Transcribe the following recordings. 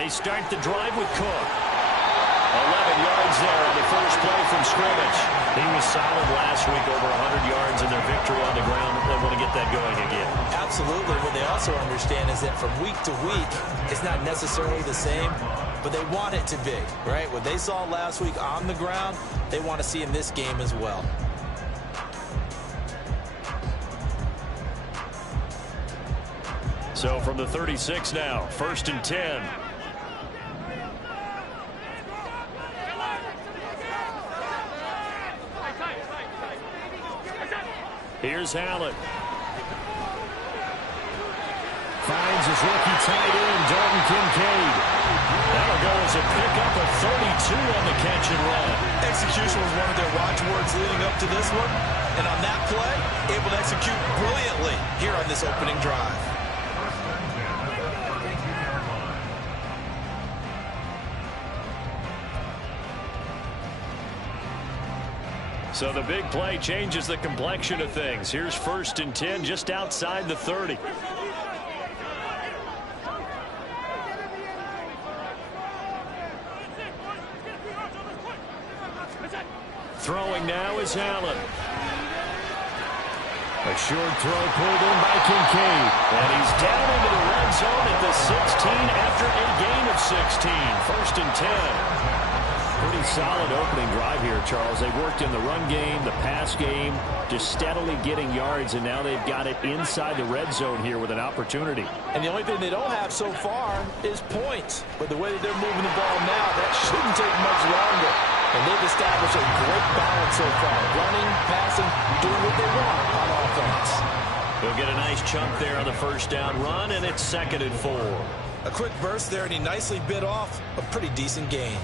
They start the drive with Cook. 11 yards there on the first play from scrimmage. He was solid last week, over 100 yards in their victory on the ground. They want to get that going again. Absolutely. What they also understand is that from week to week, it's not necessarily the same, but they want it to be, right? What they saw last week on the ground, they want to see in this game as well. So from the 36 now, 1st and 10. Here's Allen. Finds his rookie tight end, Dalton Kincaid. That'll go as a pickup of 32 on the catch and run. Execution was one of their watchwords leading up to this one. And on that play, able to execute brilliantly here on this opening drive. So the big play changes the complexion of things. Here's 1st and 10 just outside the 30. Throwing now is Allen. A short throw pulled in by Kincaid. And he's down into the red zone at the 16 after a gain of 16. 1st and 10. Pretty solid opening drive here, Charles. They've worked in the run game, the pass game, just steadily getting yards, and now they've got it inside the red zone here with an opportunity. And the only thing they don't have so far is points. But the way that they're moving the ball now, that shouldn't take much longer. And they've established a great balance so far. Running, passing, doing what they want on offense. They'll get a nice chunk there on the first down run, and it's 2nd and 4. A quick burst there, and he nicely bit off a pretty decent gain.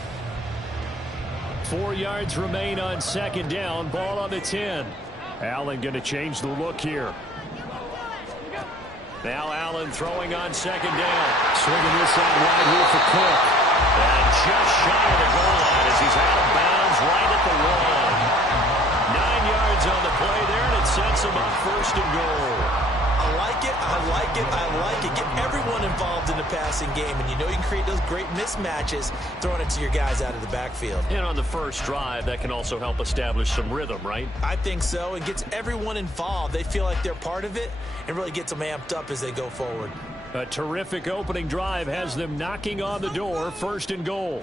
4 yards remain on 2nd down. Ball on the 10. Allen going to change the look here. Now Allen throwing on 2nd down. Swinging this out wide here for Cook. And just shy of the goal line as he's out of bounds right at the 1. 9 yards on the play there, and it sets him up 1st and goal. I like it, I like it, I like it. Get everyone involved in the passing game, and you know you can create those great mismatches throwing it to your guys out of the backfield. And on the first drive, that can also help establish some rhythm, right? I think so. It gets everyone involved. They feel like they're part of it and really gets them amped up as they go forward. A terrific opening drive has them knocking on the door, 1st and goal.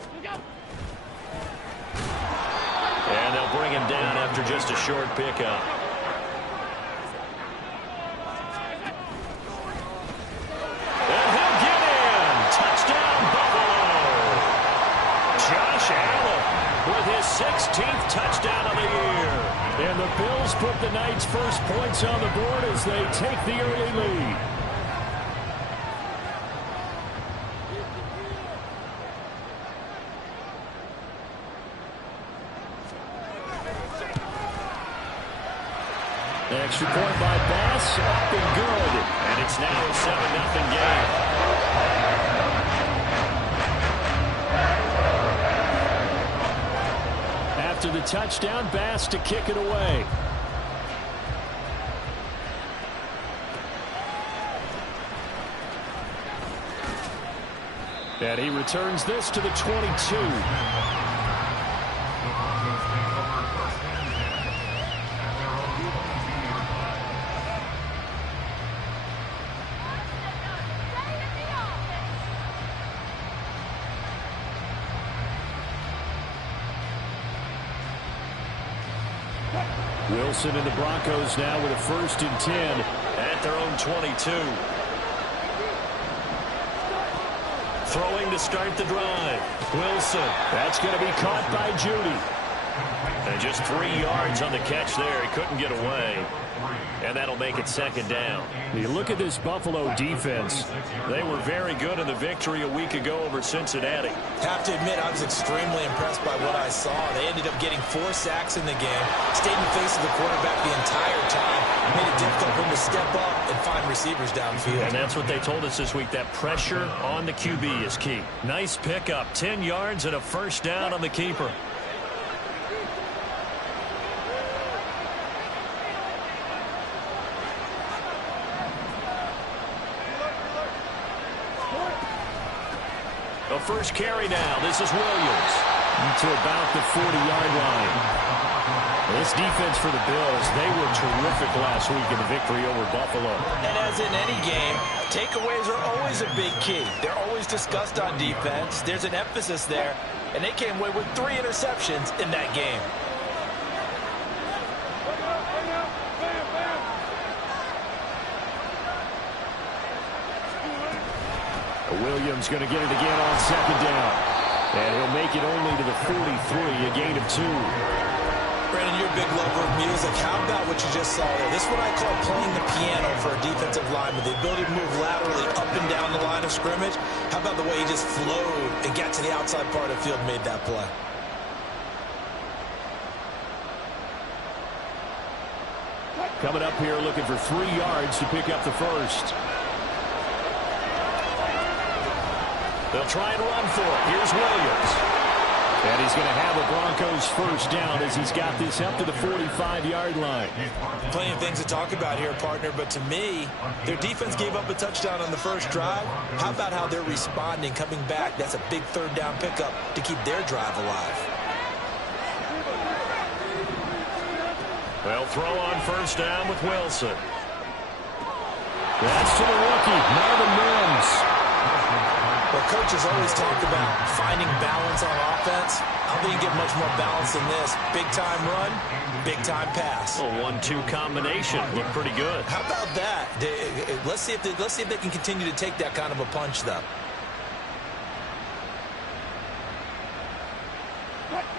And they'll bring him down after just a short pickup. With his 16th touchdown of the year. And the Bills put the Knights' first points on the board as they take the early lead. The extra point by Bass, up and good. And it's now a 7-0 game. After the touchdown, Bass to kick it away. And he returns this to the 22. Wilson and the Broncos now with a 1st and 10 at their own 22. Throwing to start the drive. Wilson. That's going to be caught by Judy. And just 3 yards on the catch there. He couldn't get away. And that'll make it 2nd down. You look at this Buffalo defense. They were very good in the victory a week ago over Cincinnati. Have to admit, I was extremely impressed by what I saw. They ended up getting 4 sacks in the game. Stayed in the face of the quarterback the entire time. Made it difficult for him to step up and find receivers downfield. And that's what they told us this week. That pressure on the QB is key. Nice pickup. 10 yards and a 1st down on the keeper. A first carry now. This is Williams. To about the 40-yard line. This defense for the Bills, they were terrific last week in the victory over Buffalo. And as in any game, takeaways are always a big key. They're always discussed on defense. There's an emphasis there, and they came away with 3 interceptions in that game. Williams going to get it again on second down. And he'll make it only to the 43, a gain of 2. Brandon, you're a big lover of music. How about what you just saw there? This is what I call playing the piano for a defensive lineman. The ability to move laterally up and down the line of scrimmage. How about the way he just flowed and got to the outside part of the field and made that play? Coming up here looking for 3 yards to pick up the first. They'll try and run for it. Here's Williams. And he's going to have a Broncos first down as he's got this up to the 45-yard line. Plenty of things to talk about here, partner, but to me, their defense gave up a touchdown on the first drive. How about how they're responding, coming back? That's a big third down pickup to keep their drive alive. They'll throw on first down with Wilson. That's to the rookie, Marvin Mims. Well, coaches always talk about finding balance on offense. I don't think you get much more balance than this. Big-time run, big-time pass. A 1-2 combination. Look pretty good. How about that? Let's see if they can continue to take that kind of a punch, though.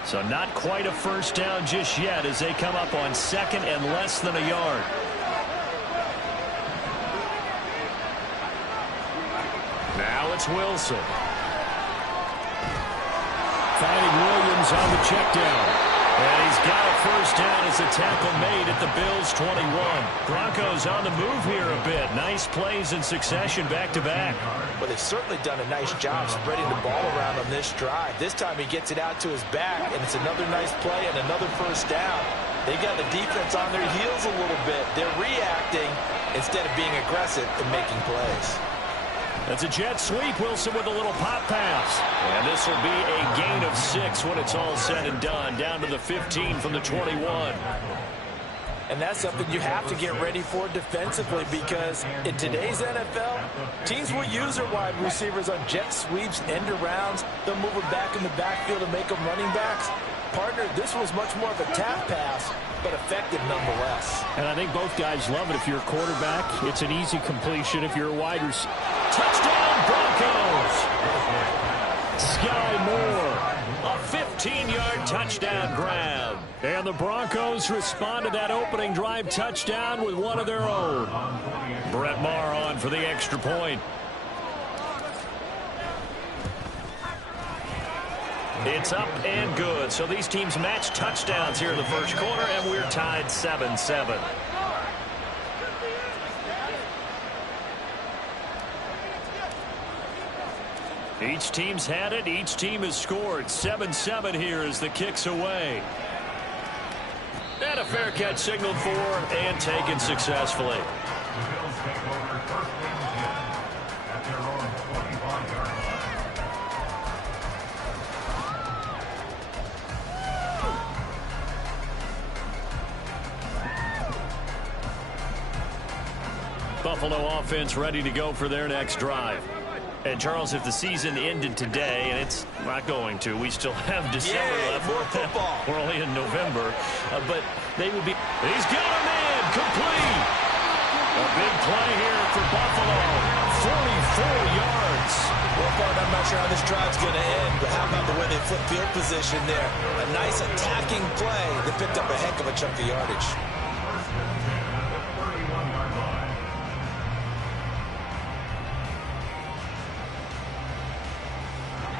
So not quite a first down just yet as they come up on second and less than a yard. Now it's Wilson. Finding Williams on the check down. And he's got a first down as a tackle made at the Bills' 21. Broncos on the move here a bit. Nice plays in succession back-to-back. Well, they've certainly done a nice job spreading the ball around on this drive. This time he gets it out to his back, and it's another nice play and another first down. They got the defense on their heels a little bit. They're reacting instead of being aggressive and making plays. That's a jet sweep. Wilson with a little pop pass. And this will be a gain of 6 when it's all said and done. Down to the 15 from the 21. And that's something you have to get ready for defensively because in today's NFL, teams will use their wide receivers on jet sweeps, end arounds. They'll move them back in the backfield and make them running backs. Partner, this was much more of a tap pass, but effective nonetheless. And I think both guys love it. If you're a quarterback, it's an easy completion. If you're a wide receiver, touchdown Broncos! Sky Moore, a 15-yard touchdown grab. And the Broncos respond to that opening drive touchdown with one of their own. Brett Maher on for the extra point. It's up and good. So these teams match touchdowns here in the first quarter, and we're tied 7-7. Each team's had it. Each team has scored. 7-7 here as the kick's away. And a fair catch signaled for and taken successfully. Buffalo offense ready to go for their next drive. And, Charles, if the season ended today, and it's not going to, we still have December left. More football. We're only in November. But they would be. He's got a man complete. A big play here for Buffalo. 44 yards. Well, Bart, I'm not sure how this drive's going to end, but how about the way they flip field position there? A nice attacking play that picked up a heck of a chunk of yardage.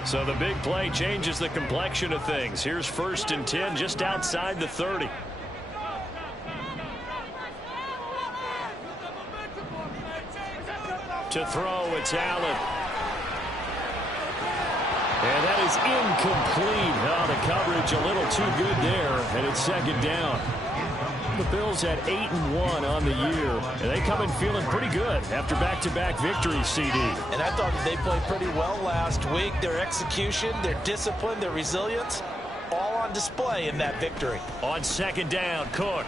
So the big play changes the complexion of things. Here's 1st and 10 just outside the 30. To throw, it's Allen. And that is incomplete. Oh, the coverage a little too good there, and it's 2nd down. The Bills at 8-1 on the year, and they come in feeling pretty good after back-to-back victories, CD. And I thought that they played pretty well last week. Their execution, their discipline, their resilience, all on display in that victory. On second down, Cook.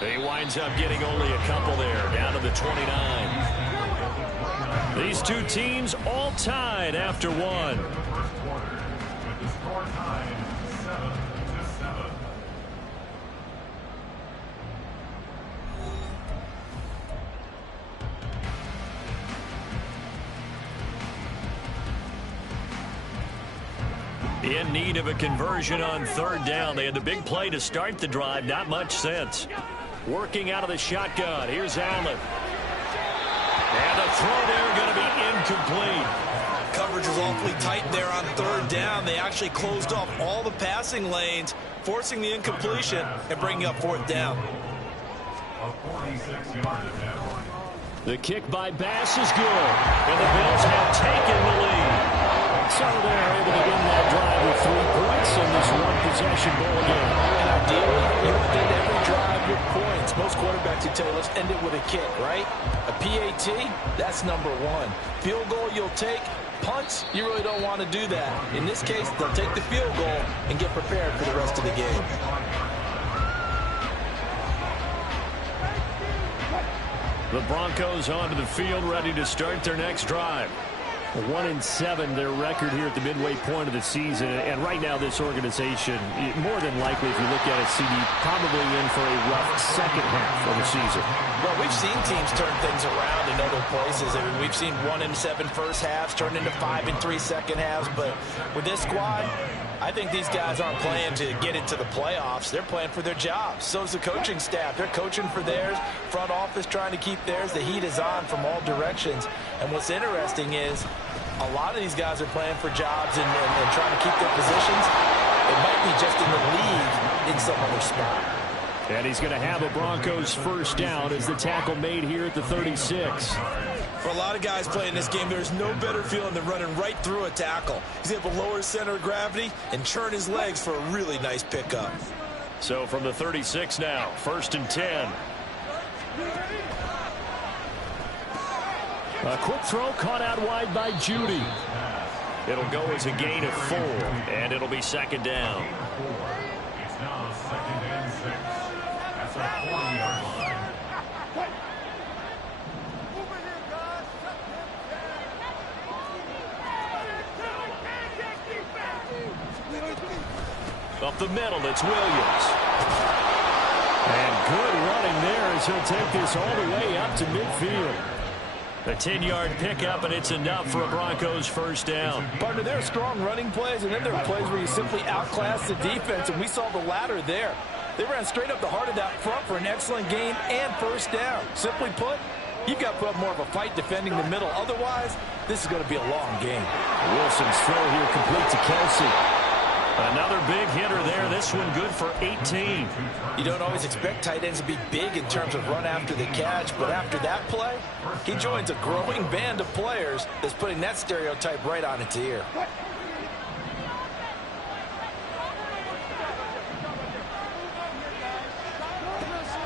He winds up getting only a couple there, down to the 29. These two teams all tied after one. In need of a conversion on third down. They had the big play to start the drive. Not much sense. Working out of the shotgun. Here's Allen. And the throw there going to be incomplete. Coverage was awfully tight there on third down. They actually closed off all the passing lanes, forcing the incompletion and bringing up fourth down. The kick by Bass is good. And the Bills have taken the lead. So they're able to win that drive with 3 points in this one-possession ball game. And ideally, you would end every drive with points. Most quarterbacks would tell you, let's end it with a kick, right? A PAT, that's number 1. Field goal you'll take. Punts, you really don't want to do that. In this case, they'll take the field goal and get prepared for the rest of the game. The Broncos onto the field, ready to start their next drive. 1-7 their record here at the midway point of the season, and right now this organization, more than likely, if you look at it, CD, probably in for a rough second half of the season. Well, we've seen teams turn things around in other places. I mean, we've seen 1-7 first halves turn into 5-3 second halves, but with this squad, I think these guys aren't playing to get into the playoffs. They're playing for their jobs. So is the coaching staff. They're coaching for theirs. Front office trying to keep theirs. The heat is on from all directions. And what's interesting is a lot of these guys are playing for jobs and trying to keep their positions. It might be just in the league in some other spot. And he's going to have a Broncos first down as the tackle made here at the 36. For a lot of guys playing this game, there's no better feeling than running right through a tackle. He's able to lower his center of gravity and churn his legs for a really nice pickup. So from the 36 now, 1st and 10. A quick throw caught out wide by Judy. It'll go as a gain of 4, and it'll be second down. It's now 2nd and 6 at the 40-yard line. Up the middle, it's Williams. And good running there as he'll take this all the way up to midfield. A 10-yard pickup, and it's enough for a Broncos first down. Partner, there are strong running plays, and then there are plays where you simply outclass the defense, and we saw the latter there. They ran straight up the heart of that front for an excellent gain and first down. Simply put, you've got to put up more of a fight defending the middle. Otherwise, this is going to be a long game. Wilson's throw here complete to Kelsey. Another big hitter there. This one good for 18. You don't always expect tight ends to be big in terms of run after the catch, but after that play, he joins a growing band of players that's putting that stereotype right on its ear.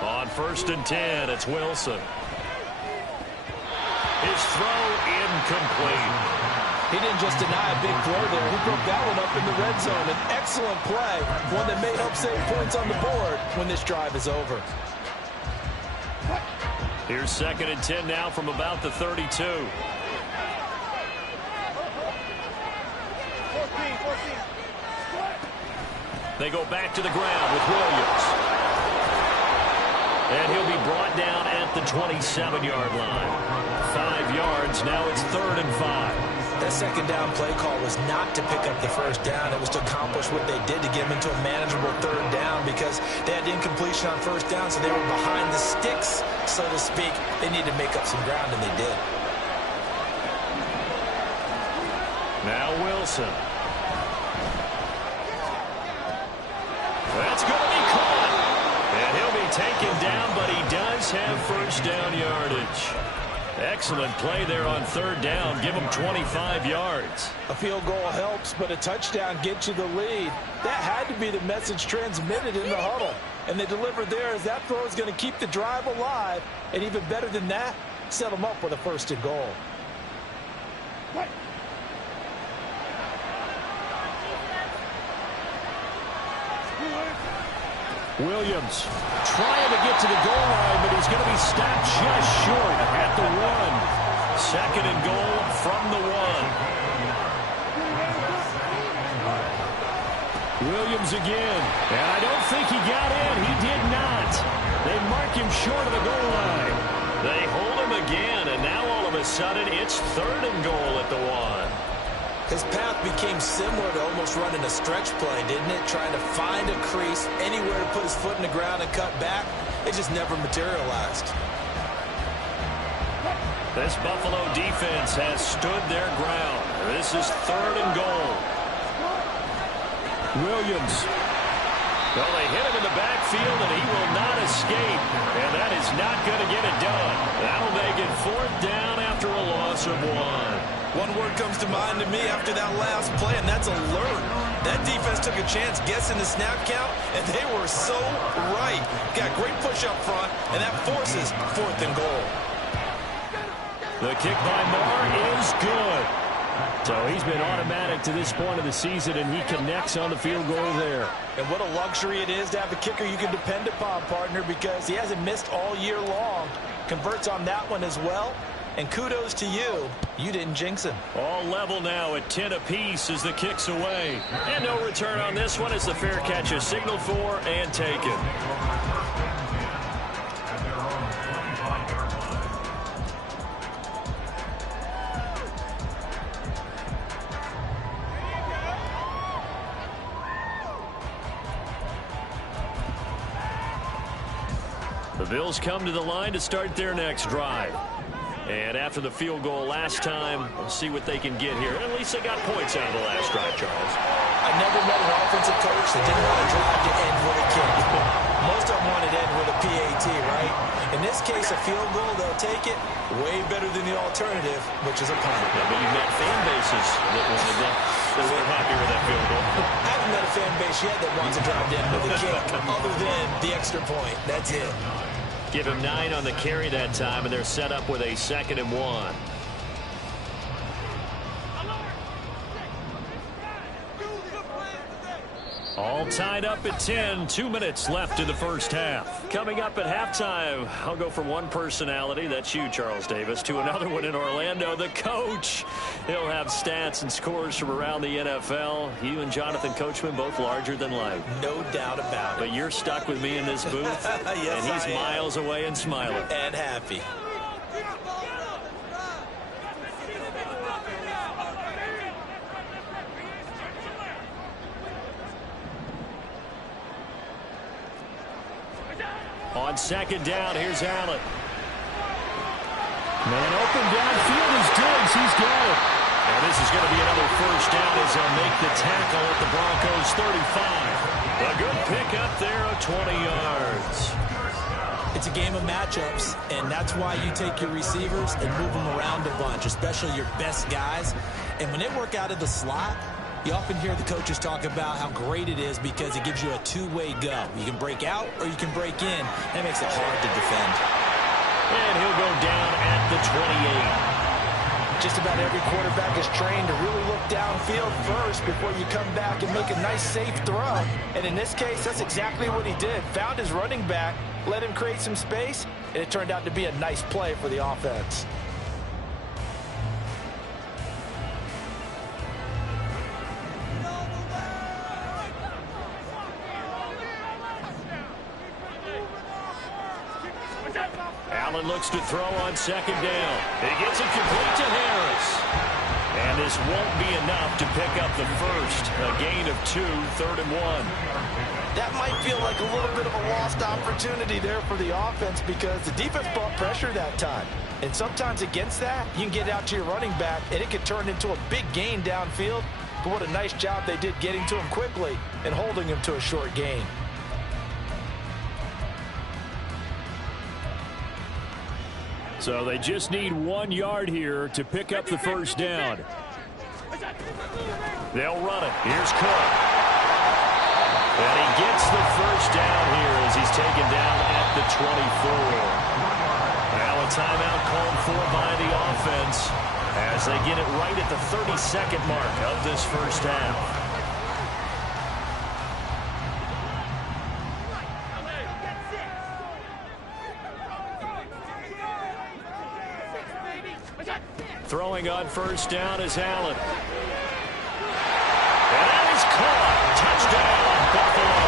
On 1st and 10, it's Wilson. His throw incomplete. He didn't just deny a big throw there. He broke that one up in the red zone. An excellent play, one that may help save points on the board when this drive is over. Here's 2nd and 10 now from about the 32. They go back to the ground with Williams. And he'll be brought down at the 27-yard line. 5 yards. Now it's 3rd and 5. That second down play call was not to pick up the first down. It was to accomplish what they did to get them into a manageable 3rd down because they had incompletion on first down, so they were behind the sticks, so to speak. They needed to make up some ground, and they did. Now Wilson. That's going to be caught. And he'll be taken down, but he does have first down yardage. Excellent play there on 3rd down. Give him 25 yards. A field goal helps, but a touchdown gets you the lead. That had to be the message transmitted in the huddle. and they deliver theirs. That throw is going to keep the drive alive, and even better than that, set them up with a 1st and goal. Williams trying to get to the goal line, but he's going to be stopped just short at the 1. 2nd and goal from the 1. Williams again, and I don't think he got in. He did not. They mark him short of the goal line. They hold him again, and now all of a sudden it's 3rd and goal at the 1. His path became similar to almost running a stretch play, didn't it? Trying to find a crease, anywhere to put his foot in the ground and cut back. It just never materialized. This Buffalo defense has stood their ground. This is 3rd and goal. Williams. Well, they hit him in the backfield, and he will not escape. And that is not going to get it done. That'll make it 4th down after a loss of 1. One word comes to mind to me after that last play, and that's alert. That defense took a chance guessing the snap count, and they were so right. Got great push up front, and that forces 4th and goal. The kick by Moore is good. So he's been automatic to this point of the season, and he connects on the field goal there. And what a luxury it is to have a kicker you can depend upon, partner, because he hasn't missed all year long. Converts on that one as well. And kudos to you. You didn't jinx him. All level now at 10 apiece as the kick's away. And no return on this one as the fair catch is signaled for and taken. The Bills come to the line to start their next drive. And after the field goal last time, we'll see what they can get here. At least they got points out of the last drive, Charles. I never met an offensive coach that didn't want a drive to end with a kick. Most of them want it to end with a PAT, right? In this case, a field goal, they'll take it. Way better than the alternative, which is a punt. Yeah, but you've met fan bases that weren't happy with that field goal. I haven't met a fan base yet that wants a drive to end with a kick, other than the extra point. That's it. Give him 9 on the carry that time, and they're set up with a 2nd and 1. All tied up at 10. 2 minutes left in the first half. Coming up at halftime, I'll go from one personality, that's you, Charles Davis, to another one in Orlando, the coach. He'll have stats and scores from around the NFL. You and Jonathan Coachman, both larger than life. No doubt about it. But you're stuck with me in this booth, yes, and he's miles away and smiling. And happy. On 2nd down, here's Allen. Man open downfield is Diggs. He's got it. And this is going to be another 1st down as they'll make the tackle at the Broncos 35. A good pickup there of 20 yards. It's a game of matchups, and that's why you take your receivers and move them around a bunch, especially your best guys. And when they work out of the slot, you often hear the coaches talk about how great it is because it gives you a two-way go. You can break out or you can break in. That makes it hard to defend. And he'll go down at the 28. Just about every quarterback is trained to really look downfield first before you come back and make a nice, safe throw. And in this case, that's exactly what he did. Found his running back, let him create some space, and it turned out to be a nice play for the offense. Allen looks to throw on 2nd down. He gets it complete to Harris. And this won't be enough to pick up the first. A gain of 2, 3rd and 1. That might feel like a little bit of a lost opportunity there for the offense because the defense brought pressure that time. And sometimes against that, you can get out to your running back, and it could turn into a big gain downfield. But what a nice job they did getting to him quickly and holding him to a short gain. So they just need 1 yard here to pick up the 1st down. They'll run it. Here's Cook. And he gets the first down here as he's taken down at the 24. Now a timeout called for by the offense as they get it right at the 30-second mark of this first half. Throwing on first down is Allen. And that is caught. Touchdown, Buffalo.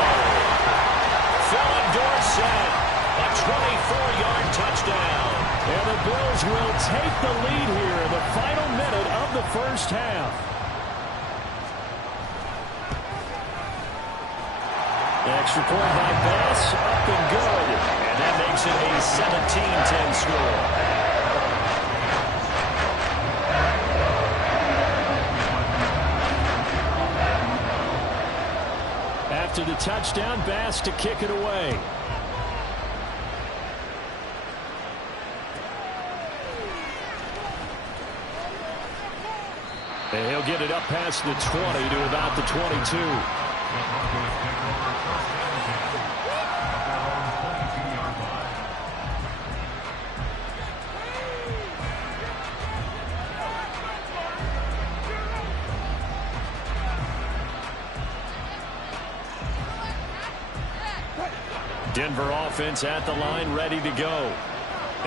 Philip Dorsett, a 24-yard touchdown. And the Bills will take the lead here in the final minute of the first half. Extra point by Bass, up and good. And that makes it a 17-10 score. After the touchdown, Bass to kick it away. And he'll get it up past the 20 to about the 22. Denver offense at the line, ready to go.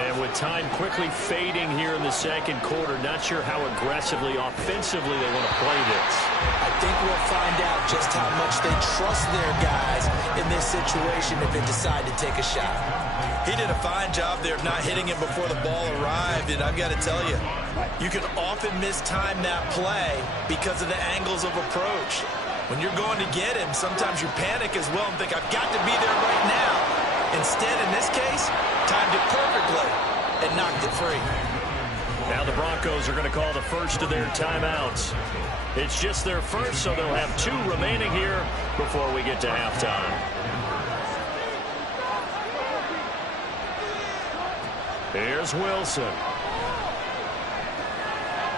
And with time quickly fading here in the second quarter, not sure how aggressively, offensively they want to play this. I think we'll find out just how much they trust their guys in this situation if they decide to take a shot. He did a fine job there of not hitting it before the ball arrived, and I've got to tell you, you can often mistime that play because of the angles of approach. When you're going to get him, sometimes you panic as well and think, I've got to be there right now. Instead, in this case, timed it perfectly and knocked it free. Now the Broncos are going to call the first of their timeouts. It's just their first, so they'll have 2 remaining here before we get to halftime. Here's Wilson.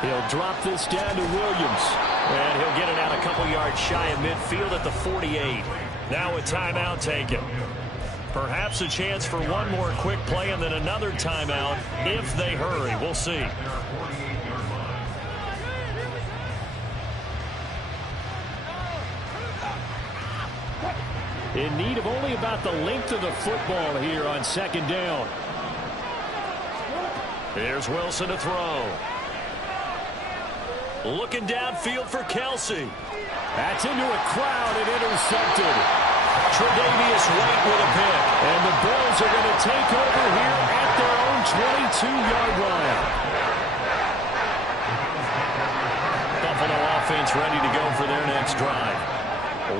He'll drop this down to Williams. And he'll get it out a couple yards shy of midfield at the 48. Now a timeout taken. Perhaps a chance for one more quick play and then another timeout if they hurry. We'll see. In need of only about the length of the football here on second down. Here's Wilson to throw. Looking downfield for Kelsey. That's into a crowd and intercepted. Tre'Davious White with a pick. And the Bills are going to take over here at their own 22-yard line. Buffalo offense ready to go for their next drive.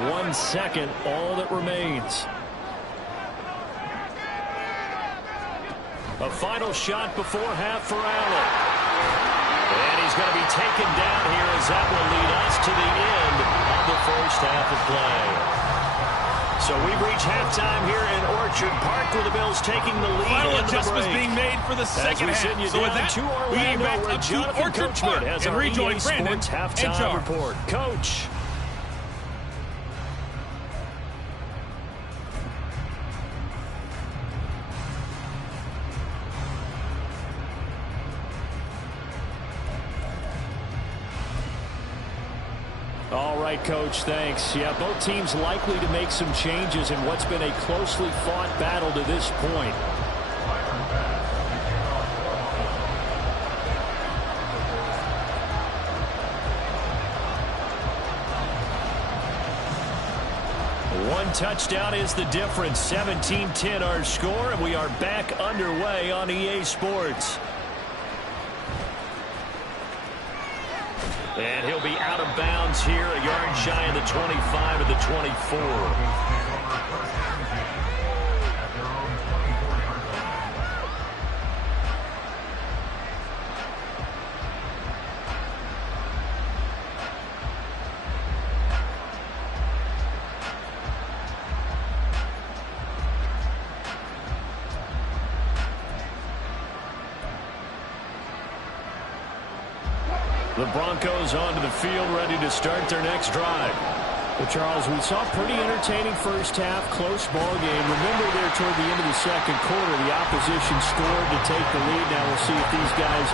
1 second, all that remains. A final shot before half for Allen. And he's going to be taken down here as that will lead us to the end of the first half of play. So we've reached halftime here in Orchard Park with the Bills taking the lead. Final into adjustments the break. being made for the second half. So with that, we get back up to Orchard Park and rejoin Brandon and Charles. Report. Coach. All right, Coach, thanks. Yeah, both teams likely to make some changes in what's been a closely fought battle to this point. One touchdown is the difference. 17-10 our score, and we are back underway on EA Sports. And he'll be out of bounds here, a yard shy of the 25 of the 24. The Broncos onto the field, ready to start their next drive. Well, Charles, we saw a pretty entertaining first half, close ball game. Remember there toward the end of the second quarter, the opposition scored to take the lead. Now we'll see if these guys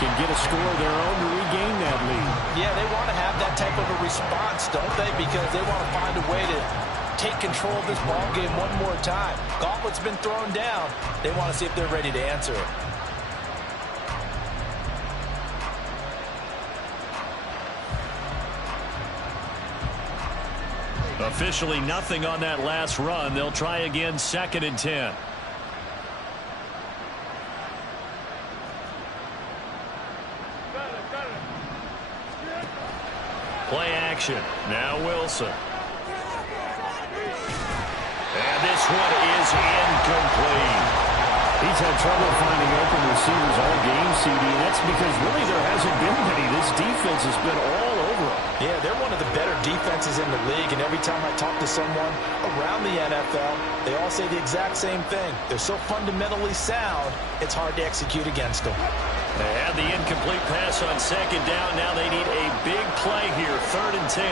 can get a score of their own to regain that lead. Yeah, they want to have that type of a response, don't they? Because they want to find a way to take control of this ball game one more time. Gauntlet's been thrown down. They want to see if they're ready to answer it. Officially nothing on that last run. They'll try again, 2nd and 10. Play action. Now Wilson. And this one is incomplete. He's had trouble finding open receivers all game, CD. That's because really there hasn't been many. This defense has been all over them. Yeah, they're one of the better defenses in the league, and every time I talk to someone around the NFL, they all say the exact same thing. They're so fundamentally sound, it's hard to execute against them. They had the incomplete pass on 2nd down. Now they need a big play here, 3rd and 10.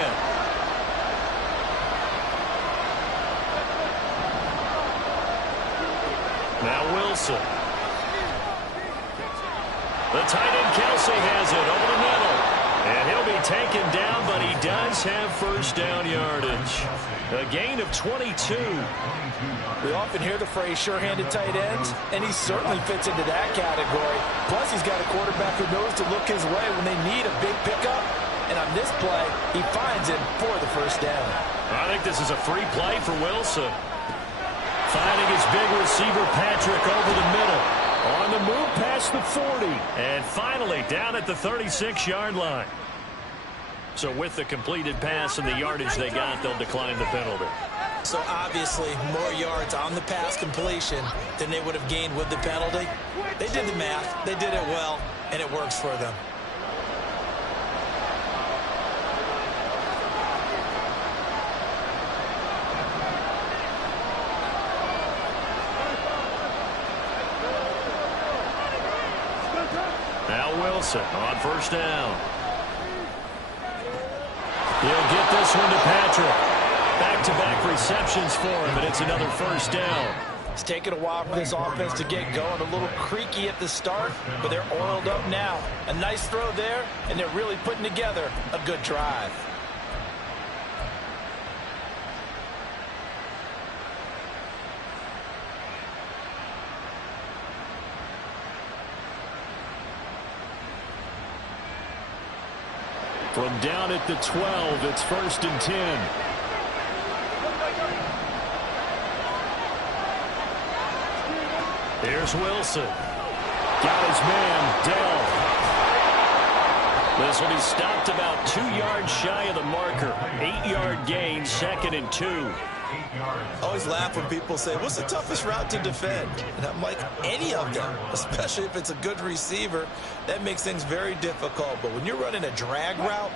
Now Wilson. The tight end Kelsey has it over the middle. And he'll be taken down, but he does have first down yardage. A gain of 22. We often hear the phrase sure-handed tight ends, and he certainly fits into that category. Plus, he's got a quarterback who knows to look his way when they need a big pickup. And on this play, he finds him for the first down. I think this is a free play for Wilson. Finding his big receiver, Patrick, over the middle. On the move past the 40. And finally down at the 36-yard line. So with the completed pass and the yardage they got, they'll decline the penalty. So obviously more yards on the pass completion than they would have gained with the penalty. They did the math. They did it well, and it works for them. Wilson on first down. He'll get this one to Patrick. Back-to-back receptions for him, and it's another first down. It's taken a while for this offense to get going. A little creaky at the start, but they're oiled up now. A nice throw there, and they're really putting together a good drive. From down at the 12, it's 1st and 10. Here's Wilson. Got his man, Dell. This will be stopped about 2 yards shy of the marker. 8-yard gain, 2nd and 2. I always laugh when people say, what's the toughest route to defend? And I'm like, any of them, especially if it's a good receiver. That makes things very difficult. But when you're running a drag route,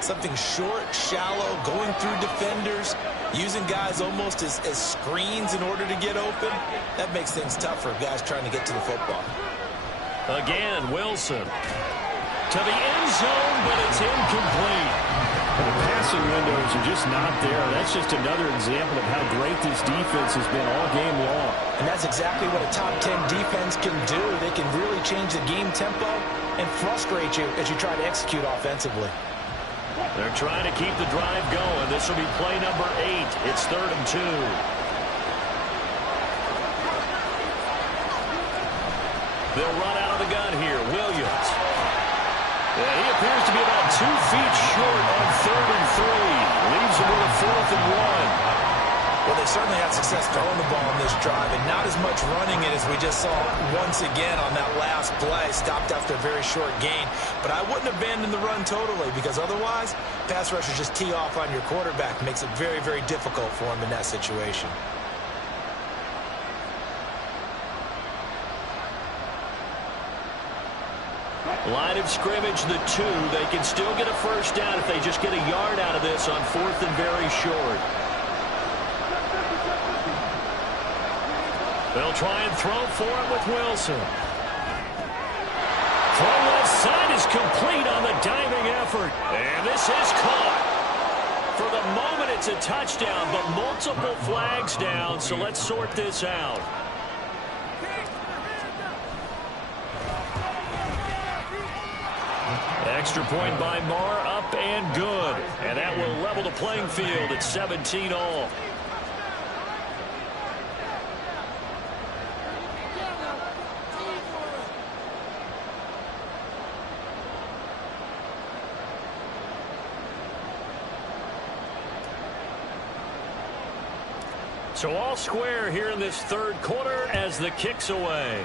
something short, shallow, going through defenders, using guys almost as screens in order to get open, that makes things tough for guys trying to get to the football. Again, Wilson. To the end zone, but it's incomplete. The passing windows are just not there. That's just another example of how great this defense has been all game long. And that's exactly what a top 10 defense can do. They can really change the game tempo and frustrate you as you try to execute offensively. They're trying to keep the drive going. This will be play number 8. It's 3rd and 2. They'll run out of the gun here. Williams. And he appears to be about 2 feet short on 3rd and 3. Leaves him with a 4th and 1. Well, they certainly had success throwing the ball on this drive, and not as much running it as we just saw once again on that last play. Stopped after a very short gain. But I wouldn't abandon the run totally, because otherwise, pass rushers just tee off on your quarterback. Makes it very, very difficult for him in that situation. Line of scrimmage, the 2. They can still get a first down if they just get a yard out of this on 4th and very short. They'll try and throw for it with Wilson. Throw left side is complete on the diving effort. And this is caught. For the moment, it's a touchdown, but multiple flags down, so let's sort this out. Extra point by Marr, up and good. And that will level the playing field at 17 all. So all square here in this third quarter as the kick's away.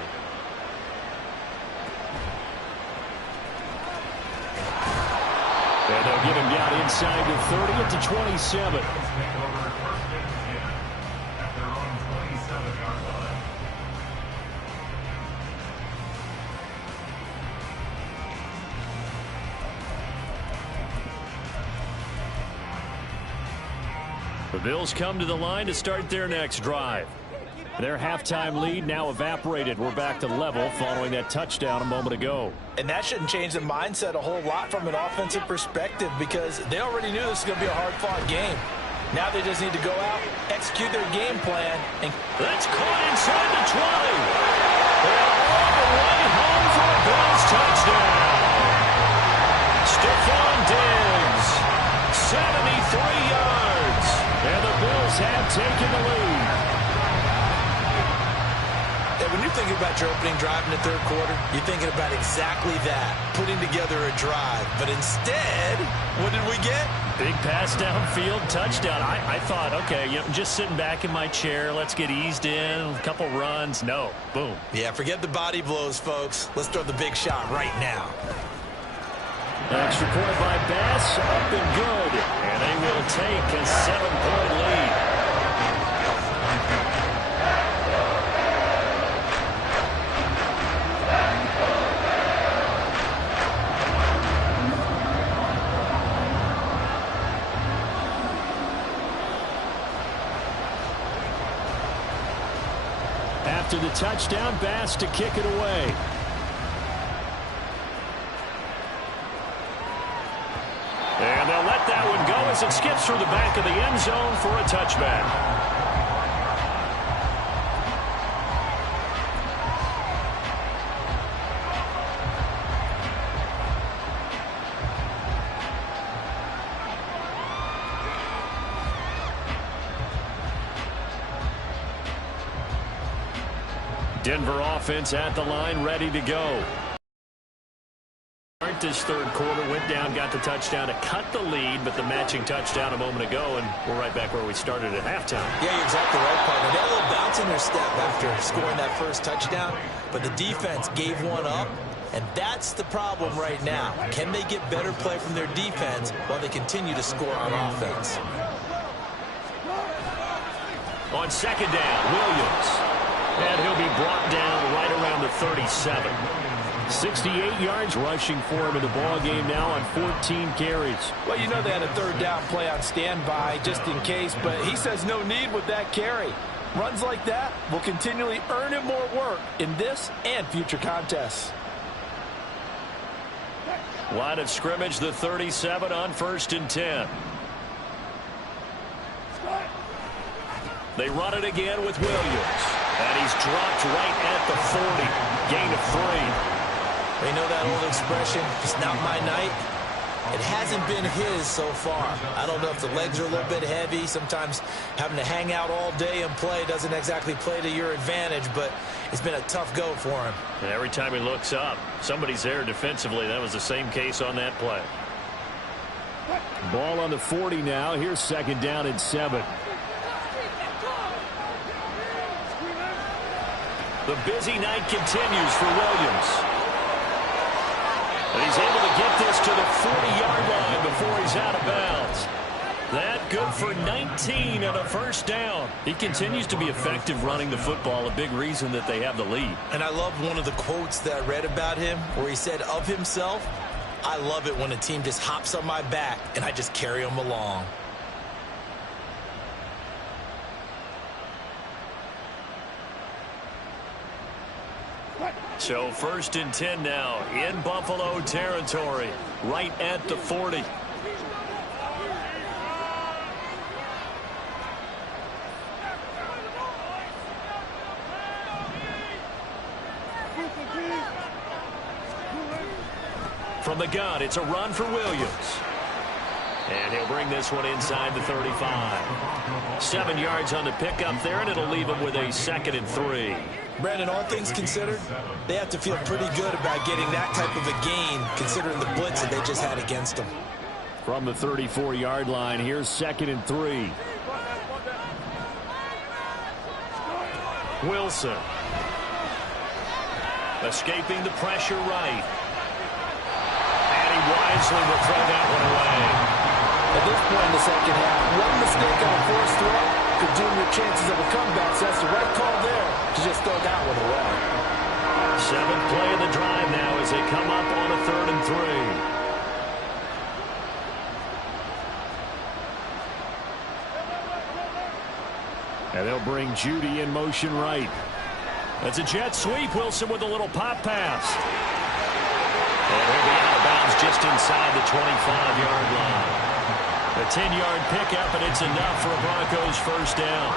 And they'll give him down inside the 30 at the 27. The Bills come to the line to start their next drive. Their halftime lead now evaporated. We're back to level following that touchdown a moment ago. And that shouldn't change the mindset a whole lot from an offensive perspective because they already knew this was going to be a hard-fought game. Now they just need to go out, execute their game plan. And that's caught inside the 20. And all the way home for a Bills touchdown. Stephon Diggs, 73 yards. And the Bills have taken the lead. When you're thinking about your opening drive in the third quarter, you're thinking about exactly that, putting together a drive. But instead, what did we get? Big pass downfield, touchdown. I thought, okay, I'm just sitting back in my chair. Let's get eased in, a couple runs. No, boom. Yeah, forget the body blows, folks. Let's throw the big shot right now. Extra point by Bass, up and good. And they will take a 7-point lead. After the touchdown, Bass to kick it away. And they'll let that one go as it skips through the back of the end zone for a touchback. Denver offense at the line, ready to go. This third quarter went down, got the touchdown to cut the lead, but the matching touchdown a moment ago, and we're right back where we started at halftime. Yeah, you're exactly right, partner. They had a little bounce in their step after scoring that first touchdown, but the defense gave one up, and that's the problem right now. Can they get better play from their defense while they continue to score on offense? On second down, Williams. And he'll be brought down right around the 37. 68 yards rushing for him in the ball game now on 14 carries. Well, you know they had a third down play on standby just in case, but he says no need with that carry. Runs like that will continually earn him more work in this and future contests. Line of scrimmage, the 37 on 1st and 10. They run it again with Williams. And he's dropped right at the 40. Gain of 3. They know that old expression, it's not my night. It hasn't been his so far. I don't know if the legs are a little bit heavy. Sometimes having to hang out all day and play doesn't exactly play to your advantage, but it's been a tough go for him. And every time he looks up, somebody's there defensively. That was the same case on that play. Ball on the 40 now. Here's second down and 7. The busy night continues for Williams. And he's able to get this to the 40-yard line before he's out of bounds. That good for 19 and a first down. He continues to be effective running the football, a big reason that they have the lead. And I love one of the quotes that I read about him where he said of himself, I love it when a team just hops on my back and I just carry them along. So 1st and 10 now in Buffalo territory, right at the 40. From the gun, it's a run for Williams. And he'll bring this one inside the 35. 7 yards on the pickup there, and it'll leave him with a 2nd and 3. Brandon, all things considered, they have to feel pretty good about getting that type of a gain, considering the blitz that they just had against them. From the 34-yard line, here's 2nd and 3. Wilson. Escaping the pressure right. And he wisely will throw that one away. At this point in the second half, one mistake on a forced throw could doom your chances of a comeback. So that's the right call there to just throw that one away. 7th play of the drive now as they come up on a 3rd and 3. And they'll bring Judy in motion right. That's a jet sweep. Wilson with a little pop pass. And he'll be out of bounds just inside the 25-yard line. A 10-yard pickup, and it's enough for a Broncos first down.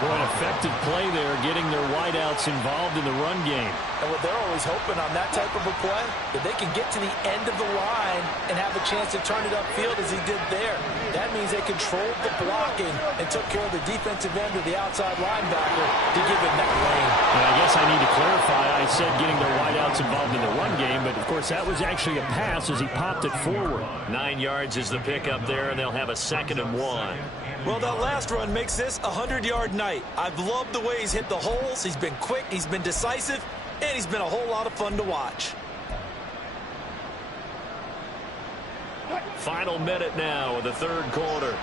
Boy, an effective play there, getting their wideouts involved in the run game. And what they're always hoping on that type of a play, that they can get to the end of the line and have a chance to turn it upfield as he did there. That means they controlled the blocking and took care of the defensive end or the outside linebacker to give it that lane. And I guess I need to clarify. I said getting their wideouts involved in the run game, but of course that was actually a pass as he popped it forward. 9 yards is the pickup there, and they'll have a 2nd and 1. Well, that last run makes this a 100-yard night. I've loved the way he's hit the holes. He's been quick, he's been decisive, and he's been a whole lot of fun to watch. Final minute now of the 3rd quarter.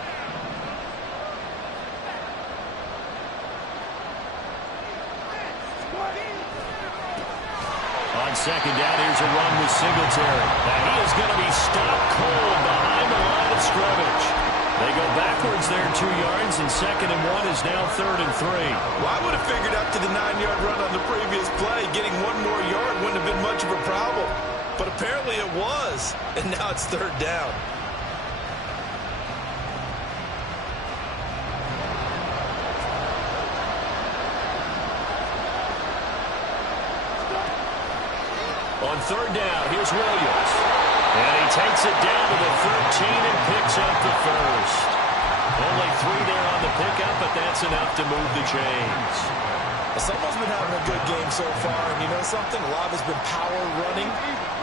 On 2nd down, here's a run with Singletary. Now he is going to be stopped cold behind the line of scrimmage. They go backwards there 2 yards, and 2nd and 1 is now 3rd and 3. Well, I would have figured up to the 9-yard run on the previous play. Getting 1 more yard wouldn't have been much of a problem. But apparently it was, and now it's 3rd down. On 3rd down, here's Williams. And he takes it down to the 13 and picks up the first. Only 3 there on the pickup, but that's enough to move the chains. Someone's been having a good game so far, and you know something? A lot has been power running.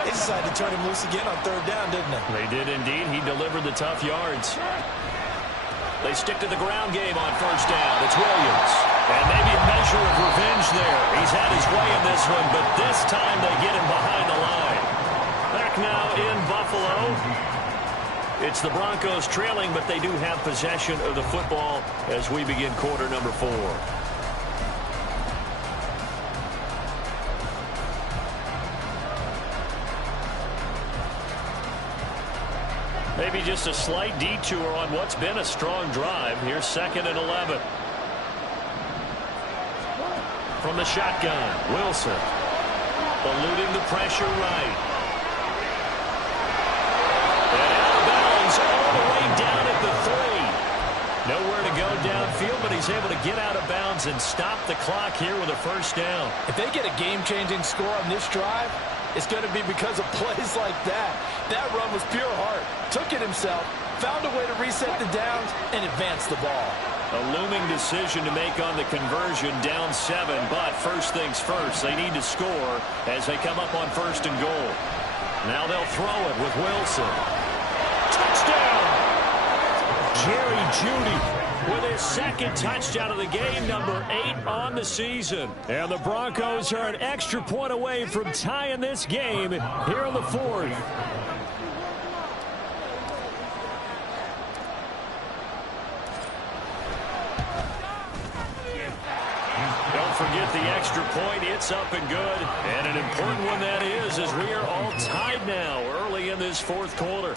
They decided to turn him loose again on 3rd down, didn't they? They did indeed. He delivered the tough yards. They stick to the ground game on 1st down. It's Williams. And maybe a measure of revenge there. He's had his way in this one, but this time they get him behind the line. Back now in Buffalo. It's the Broncos trailing, but they do have possession of the football as we begin quarter number 4. Maybe just a slight detour on what's been a strong drive. Here's 2nd and 11. From the shotgun, Wilson. Eluding the pressure right. And out of bounds all the way down at the 3. Nowhere to go downfield, but he's able to get out of bounds and stop the clock here with a first down. If they get a game-changing score on this drive, it's going to be because of plays like that. That run was pure heart. Took it himself, found a way to reset the downs, and advance the ball. A looming decision to make on the conversion, down 7, but first things first, they need to score as they come up on 1st and goal. Now they'll throw it with Wilson. Touchdown! Jerry Jeudy with his 2nd touchdown of the game, number 8 on the season. And the Broncos are an extra point away from tying this game here in the 4th. Don't forget the extra point. It's up and good. And an important one that is, as we are all tied now early in this 4th quarter.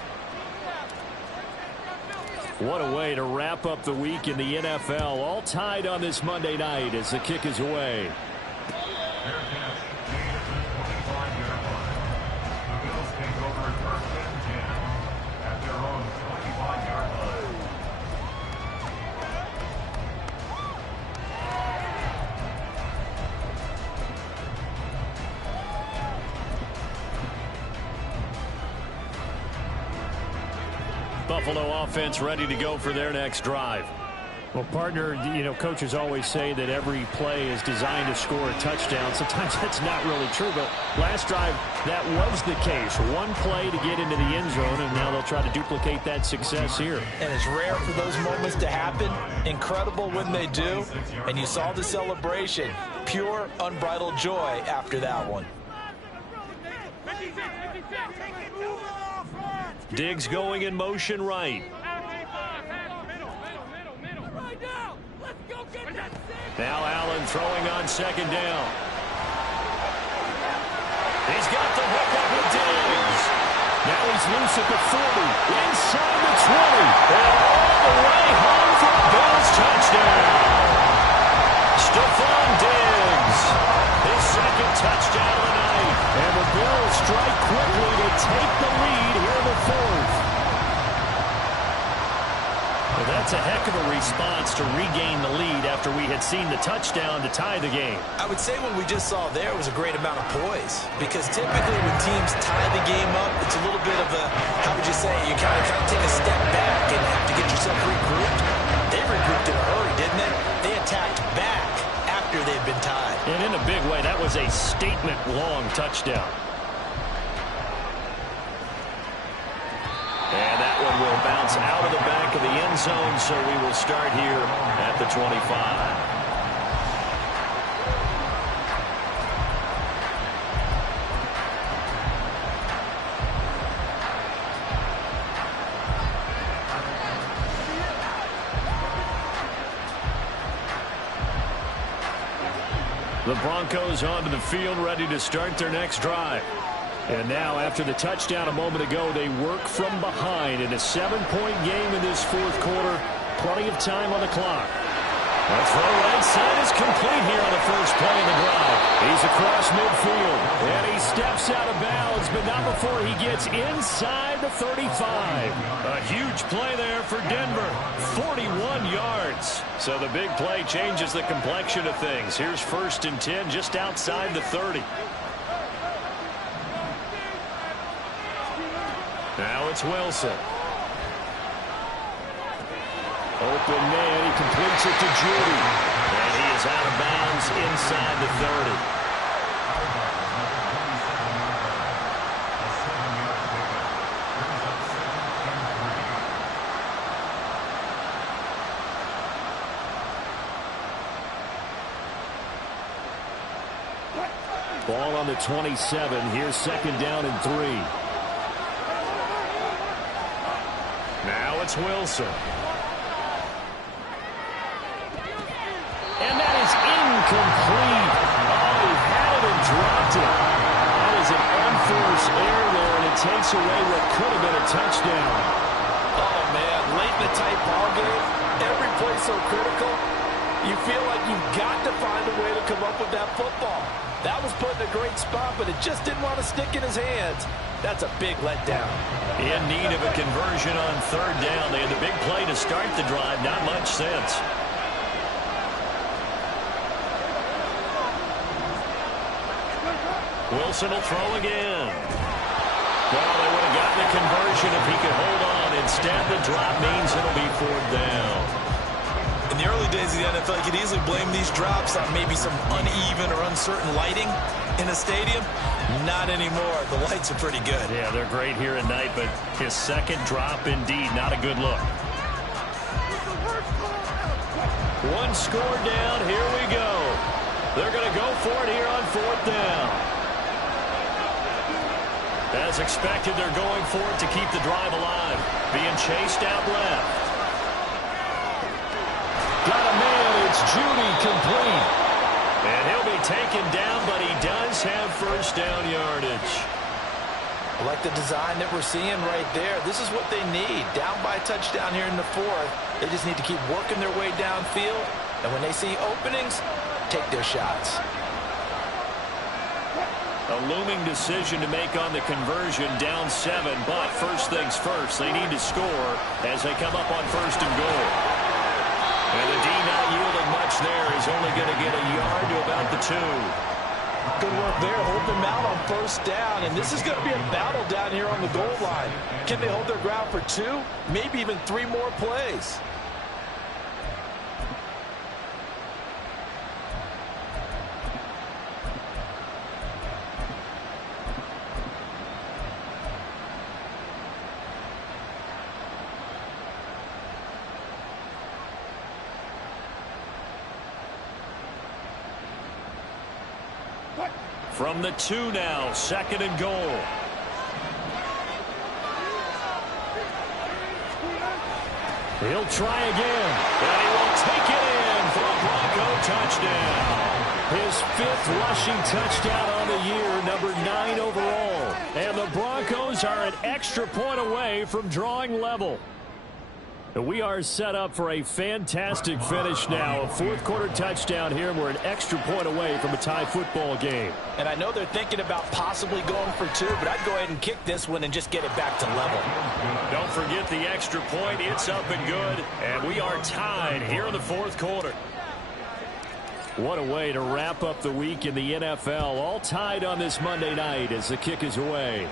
What a way to wrap up the week in the NFL. All tied on this Monday night as the kick is away. Buffalo offense ready to go for their next drive. Well, partner, coaches always say that every play is designed to score a touchdown. Sometimes that's not really true, but last drive, that was the case. One play to get into the end zone, and now they'll try to duplicate that success here. And it's rare for those moments to happen. Incredible when they do. And you saw the celebration. Pure, unbridled joy after that one. Diggs going in motion right. Now Allen throwing on second down. He's got the hook up with Diggs. Now he's loose at the 40, inside the 20, and all the way home for a Bills touchdown. Stephon Diggs, his second touchdown of the night. And the Bills strike quickly to take the lead here in the fourth. Well, that's a heck of a response to regain the lead after we had seen the touchdown to tie the game. I would say what we just saw there was a great amount of poise, because typically when teams tie the game up, it's a little bit of a, how would you say, you kind of take a step back and have to get yourself regrouped. They regrouped in a hurry, didn't they? They attacked back after they've been tied. And in a big way, that was a statement-long touchdown. And that one will bounce out of the back of the end zone, so we will start here at the 25. The Broncos onto the field, ready to start their next drive. And now, after the touchdown a moment ago, they work from behind in a 7-point game in this fourth quarter. Plenty of time on the clock. The throw right side is complete here on the first play of the drive. He's across midfield, and he steps out of bounds, but not before he gets inside the 35. A huge play there for Denver, 41 yards. So the big play changes the complexion of things. Here's 1st and 10 just outside the 30. Now it's Wilson. Open man, he completes it to Judy. And he is out of bounds inside the 30. Ball on the 27. Here's 2nd down and 3. Now it's Wilson. And that is incomplete. Oh, he had it and dropped it. That is an unforced error there, and it takes away what could have been a touchdown. Oh, man, late in the tight ball game, every play so critical, you feel like you've got to find a way to come up with that football. That was put in a great spot, but it just didn't want to stick in his hands. That's a big letdown. In need of a conversion on 3rd down. They had the big play to start the drive. Not much sense. Wilson will throw again. Well, they would have gotten a conversion if he could hold on. Instead, the drop means it'll be 4th down. In the early days of the NFL, you could easily blame these drops on maybe some uneven or uncertain lighting in a stadium. Not anymore. The lights are pretty good. Yeah, they're great here at night, but his second drop, indeed, not a good look. One score down. Here we go. They're going to go for it here on 4th down. As expected, they're going for it to keep the drive alive. Being chased out left. Got a man. It's Judy, complete. And he'll be taken down, but he does have 1st down yardage. I like the design that we're seeing right there. This is what they need. Down by a touchdown here in the 4th. They just need to keep working their way downfield. And when they see openings, take their shots. A looming decision to make on the conversion, down 7. But first things first, they need to score as they come up on 1st and goal. And the D not yielding much there. Is only going to get a yard to about the 2. Good work there. Hold them out on first down. And this is going to be a battle down here on the goal line. Can they hold their ground for 2, maybe even 3 more plays? From the 2 now, 2nd and goal. He'll try again, and he will take it in for a Bronco touchdown. His 5th rushing touchdown on the year, number 9 overall. And the Broncos are an extra point away from drawing level. We are set up for a fantastic finish now. A 4th quarter touchdown here, and we're an extra point away from a tie football game. And I know they're thinking about possibly going for 2, but I'd go ahead and kick this one and just get it back to level. Don't forget the extra point. It's up and good, and we are tied here in the 4th quarter. What a way to wrap up the week in the NFL. All tied on this Monday night as the kick is away.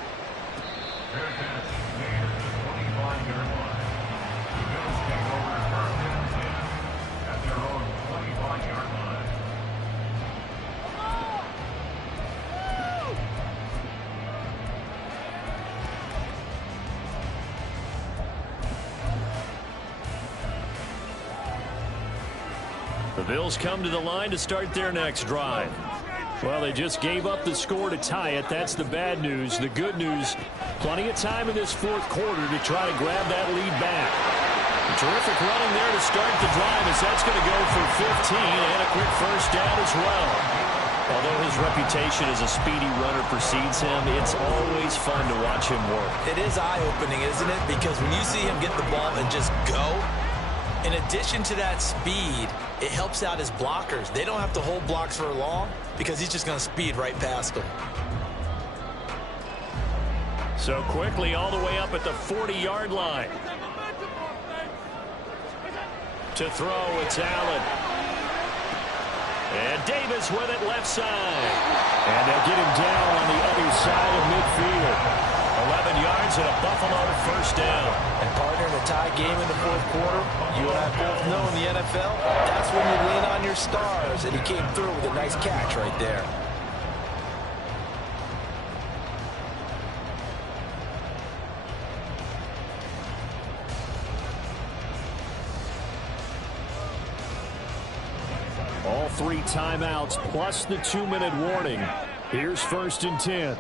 The Bills come to the line to start their next drive. Well, they just gave up the score to tie it. That's the bad news. The good news, plenty of time in this 4th quarter to try to grab that lead back. A terrific running there to start the drive, as that's going to go for 15 and a quick first down as well. Although his reputation as a speedy runner precedes him, it's always fun to watch him work. It is eye-opening, isn't it? Because when you see him get the ball and just go, in addition to that speed, it helps out his blockers. They don't have to hold blocks for long because he's just going to speed right past them. So quickly all the way up at the 40-yard line. To throw, it's Allen. And Davis with it left side. And they'll get him down on the other side of midfield. 11 yards and a Buffalo first down. And partner, in a tie game in the 4th quarter, you and I both know in the NFL, that's when you lean on your stars. And he came through with a nice catch right there. All 3 timeouts plus the 2-minute warning. Here's 1st and 10.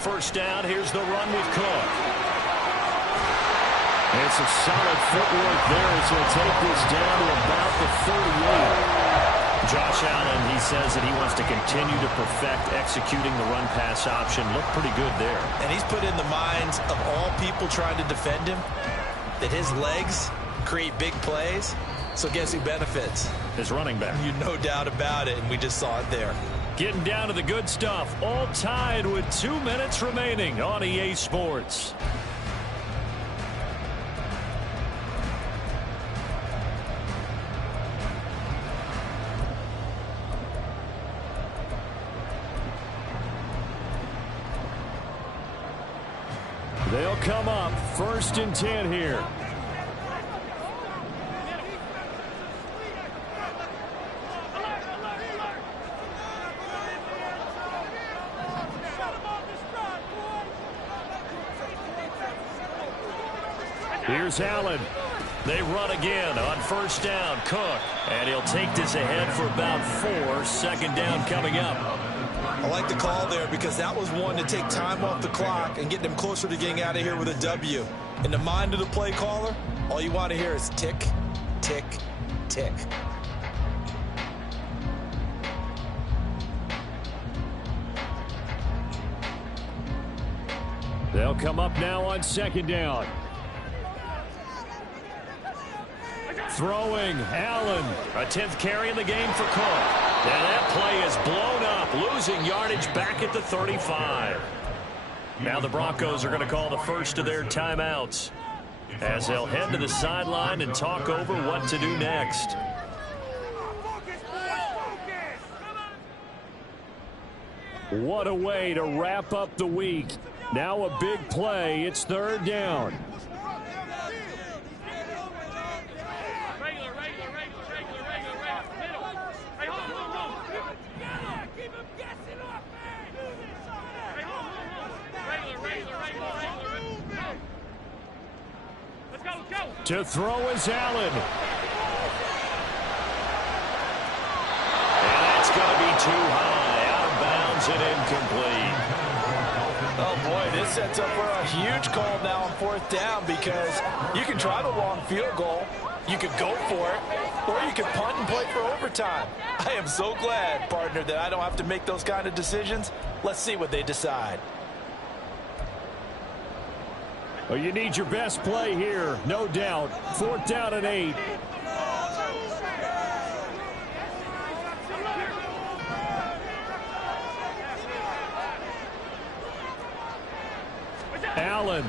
First down, here's the run with Cook. It's a solid footwork there as he'll take this down to about the 38. Josh Allen, he says that he wants to continue to perfect executing the run-pass option. Looked pretty good there. And he's put in the minds of all people trying to defend him that his legs create big plays. So guess who benefits? His running back. You no doubt about it, and we just saw it there. Getting down to the good stuff. All tied with 2 minutes remaining on EA Sports. They'll come up 1st and 10 here. Here's Allen. They run again on first down. Cook. And he'll take this ahead for about 4. Second down coming up. I like the call there because that was one to take time off the clock and get them closer to getting out of here with a W. In the mind of the play caller, all you want to hear is tick, tick, tick. They'll come up now on second down. Throwing, Allen. A 10th carry in the game for Cook. And that play is blown up, losing yardage back at the 35. Now the Broncos are going to call the first of their timeouts as they'll head to the sideline and talk over what to do next. What a way to wrap up the week. Now a big play. It's third down. To throw is Allen. And that's going to be too high. Out of bounds and incomplete. Oh, boy, this sets up for a huge call now on fourth down because you can try the long field goal, you could go for it, or you could punt and play for overtime. I am so glad, partner, that I don't have to make those kind of decisions. Let's see what they decide. Well, you need your best play here, no doubt. Fourth down and 8. Allen.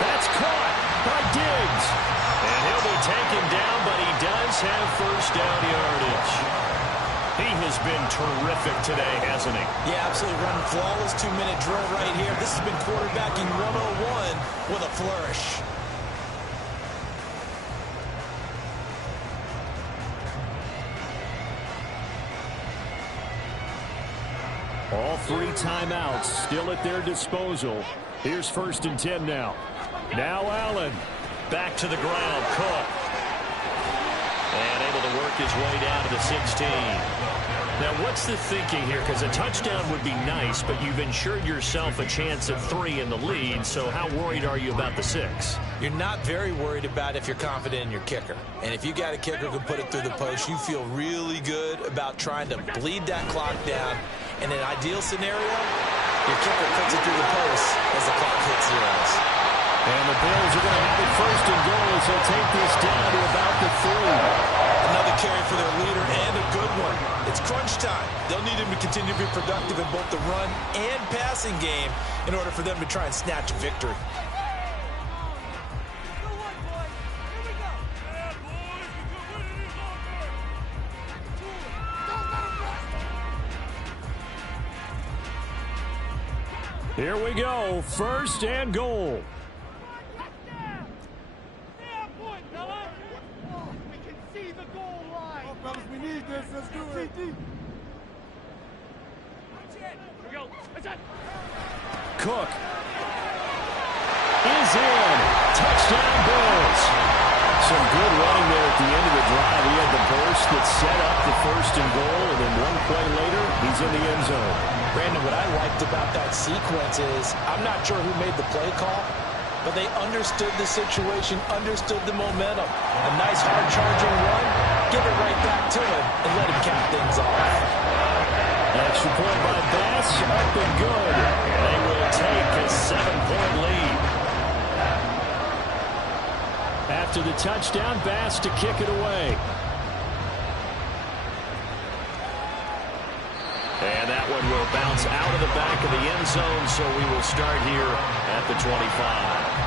That's caught by Diggs. And he'll be taken down, but he does have first down yardage. He has been terrific today, hasn't he? Yeah, absolutely running flawless 2-minute drill right here. This has been quarterbacking 101 with a flourish. All 3 timeouts still at their disposal. Here's first and 10 now. Now Allen. Back to the ground. Cook. And able to work his way down to the 16. Now, what's the thinking here? Because a touchdown would be nice, but you've ensured yourself a chance at 3 in the lead, so how worried are you about the 6? You're not very worried about if you're confident in your kicker. And if you got a kicker who can put it through the post, you feel really good about trying to bleed that clock down. In an ideal scenario, your kicker puts it through the post as the clock hits zeros. And the Bills are going to have it first and goal as they'll take this down to about the 3. Another carry for their leader and a good one. It's crunch time. They'll need him to continue to be productive in both the run and passing game in order for them to try and snatch a victory. Here we go. First and goal. Cook is in. Touchdown Bills. Some good running there at the end of the drive. He had the burst that set up the first and goal, and then one play later, he's in the end zone. Brandon, what I liked about that sequence is I'm not sure who made the play call, but they understood the situation, understood the momentum. A nice hard-charging run, give it right back to him, and let him cap things off. Extra point by Bass, up and good. And they will take a 7-point lead. After the touchdown, Bass to kick it away. And that one will bounce out of the back of the end zone, so we will start here at the 25.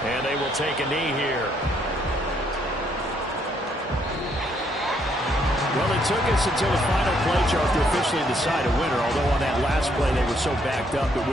And they will take a knee here. Well, it took us until the final play chart to officially decide a winner, although on that last play they were so backed up it would